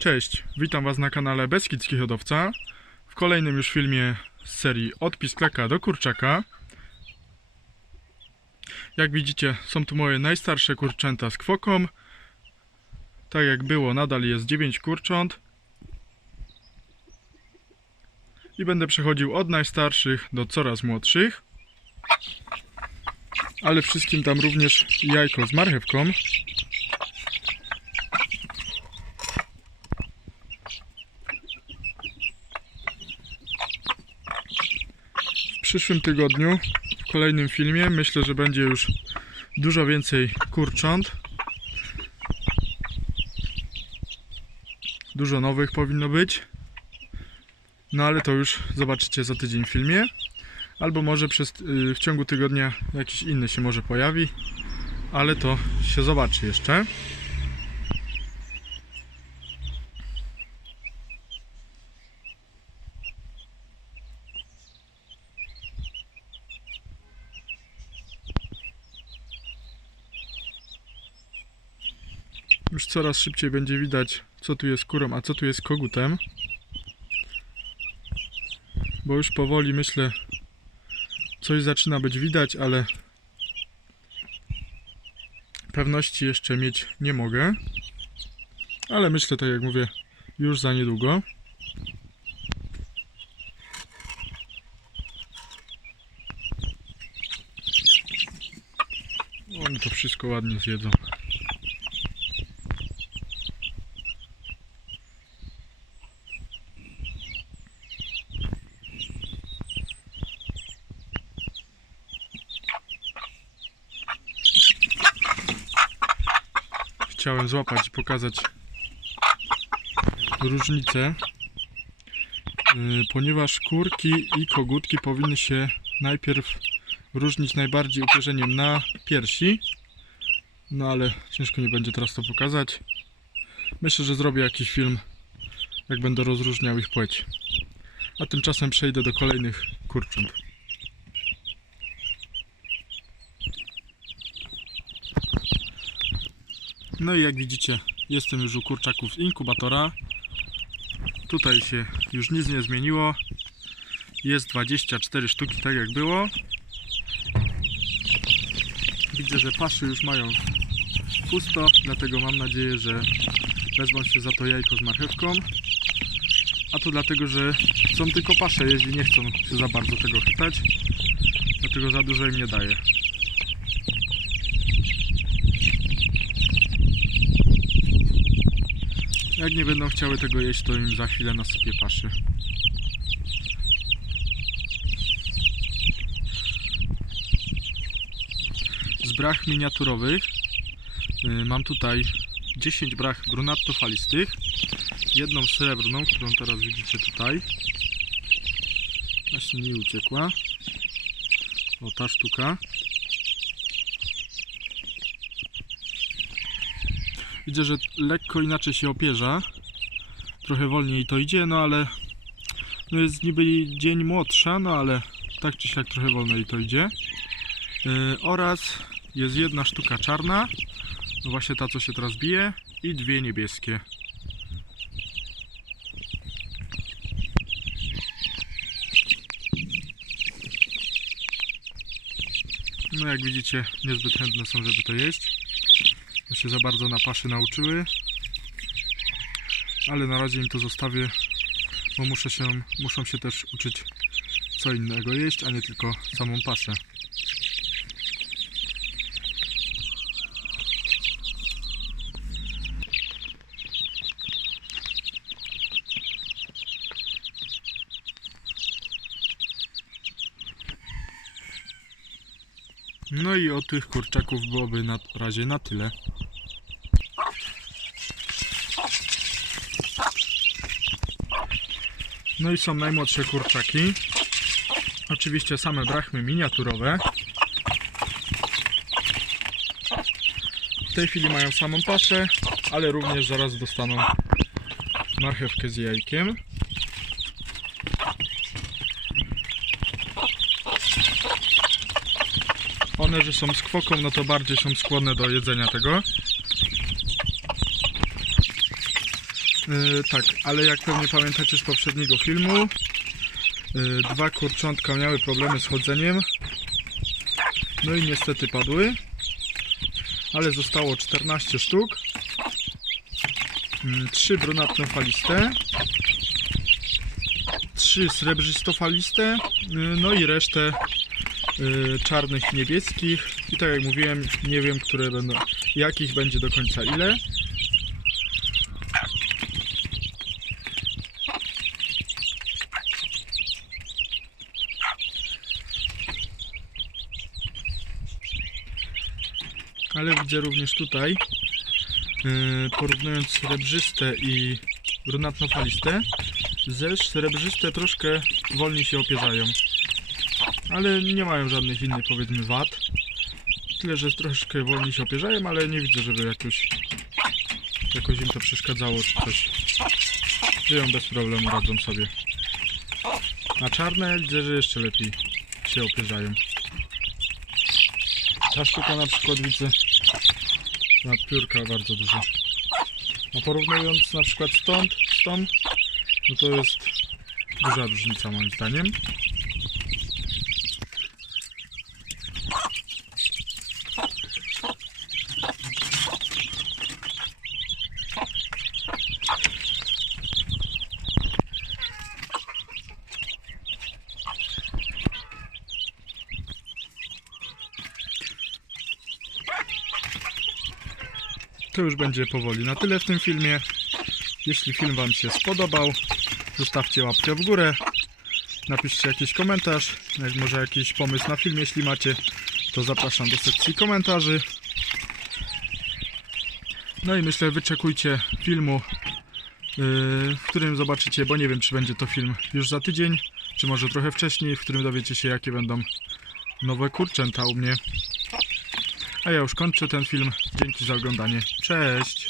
Cześć, witam Was na kanale Beskidzki Hodowca w kolejnym już filmie z serii Od Pisklaka do Kurczaka. Jak widzicie, są tu moje najstarsze kurczęta z kwoką. Tak jak było, nadal jest 9 kurcząt. I będę przechodził od najstarszych do coraz młodszych. Ale wszystkim tam również jajko z marchewką. w przyszłym tygodniu, w kolejnym filmie, myślę, że będzie już dużo więcej kurcząt. Dużo nowych powinno być. No ale to już zobaczycie za tydzień w filmie. Albo może przez, y, w ciągu tygodnia jakiś inny się może pojawi. Ale to się zobaczy jeszcze. Już coraz szybciej będzie widać, co tu jest kurą, a co tu jest kogutem. Bo już powoli myślę, coś zaczyna być widać, ale pewności jeszcze mieć nie mogę. Ale myślę, tak jak mówię, już za niedługo. Oni to wszystko ładnie zjedzą. Chciałem złapać i pokazać różnicę, Yy, ponieważ kurki i kogutki powinny się najpierw różnić najbardziej upierzeniem na piersi, no ale ciężko mi będzie teraz to pokazać. Myślę, że zrobię jakiś film, jak będę rozróżniał ich płeć. A tymczasem przejdę do kolejnych kurcząt. No i jak widzicie, jestem już u kurczaków z inkubatora. Tutaj się już nic nie zmieniło. Jest 24 sztuki, tak jak było. Widzę, że paszy już mają pusto, dlatego mam nadzieję, że wezmą się za to jajko z marchewką. A to dlatego, że chcą tylko pasze jeść i nie chcą się za bardzo tego chytać. Dlatego za dużo im nie daję. Jak nie będą chciały tego jeść, to im za chwilę nasypię paszy. Z brach miniaturowych y, mam tutaj 10 brach brunatto falistych, jedną srebrną, którą teraz widzicie tutaj. Właśnie mi uciekła. O, ta sztuka. Widzę, że lekko inaczej się opierza. Trochę wolniej to idzie, no ale no jest niby dzień młodsza, no ale tak czy siak trochę wolniej to idzie. Yy, oraz jest jedna sztuka czarna, no właśnie ta co się teraz bije i dwie niebieskie. No jak widzicie niezbyt chętne są, żeby to jeść się za bardzo na paszy nauczyły. Ale na razie im to zostawię, bo muszę się, muszą się też uczyć co innego jeść, a nie tylko samą paszę. No i o tych kurczaków byłoby na razie na tyle. No i są najmłodsze kurczaki. Oczywiście same brachmy miniaturowe. W tej chwili mają samą paszę, ale również zaraz dostaną marchewkę z jajkiem. One, że są z kwoką, no to bardziej są skłonne do jedzenia tego. Yy, tak, ale jak pewnie pamiętacie z poprzedniego filmu, yy, dwa kurczątka miały problemy z chodzeniem. No i niestety padły. Ale zostało 14 sztuk. Mm, Trzy brunatno-faliste. Trzy srebrzysto-faliste. yy, No i resztę yy, czarnych niebieskich. I tak jak mówiłem, nie wiem, które będą, jakich będzie do końca ile. Ale widzę również tutaj, yy, porównując srebrzyste i brunatno-faliste, że srebrzyste troszkę wolniej się opierzają. Ale nie mają żadnych innych powiedzmy wad. Tyle, że troszkę wolniej się opierzają, ale nie widzę, żeby jakoś, jakoś im to przeszkadzało czy coś. Żyją bez problemu, radzą sobie. A czarne widzę, że jeszcze lepiej się opierzają. Ta sztuka na przykład widzę ma piórka bardzo duże. A porównując na przykład stąd, stąd, no to jest duża różnica moim zdaniem. To już będzie powoli na tyle w tym filmie. Jeśli film Wam się spodobał, zostawcie łapkę w górę. Napiszcie jakiś komentarz, może jakiś pomysł na film, jeśli macie, to zapraszam do sekcji komentarzy. No i myślę, wyczekujcie filmu, yy, w którym zobaczycie, bo nie wiem, czy będzie to film już za tydzień, czy może trochę wcześniej, w którym dowiecie się, jakie będą nowe kurczęta u mnie. A ja już kończę ten film. Dzięki za oglądanie. Cześć!